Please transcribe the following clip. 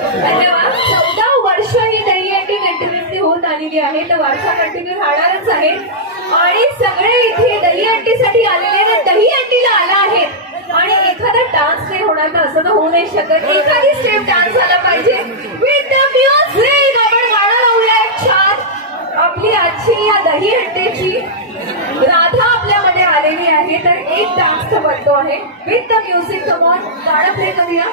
चौदा वर्ष ही दहीहंडी कंटिन्युअसली होत आलेली आहे. तर वारसा कंटिन्यू राहणारच आहे. आणि सगळे इथे दहीहंडीसाठी आलेले ना दहीहंडीला आला आहे. आणि एखादा डान्स नाही होणार तर असं तर होऊ नाही शकत. एखादी स्टेप दिवस आपण गाणं लावूया एक छान आपली आजची या दही हट्टेची राधा आपल्यामध्ये आलेली आहे. तर एक डान्स बनतो आहे. विथ द म्युझिक समोर गाणं प्ले करूया.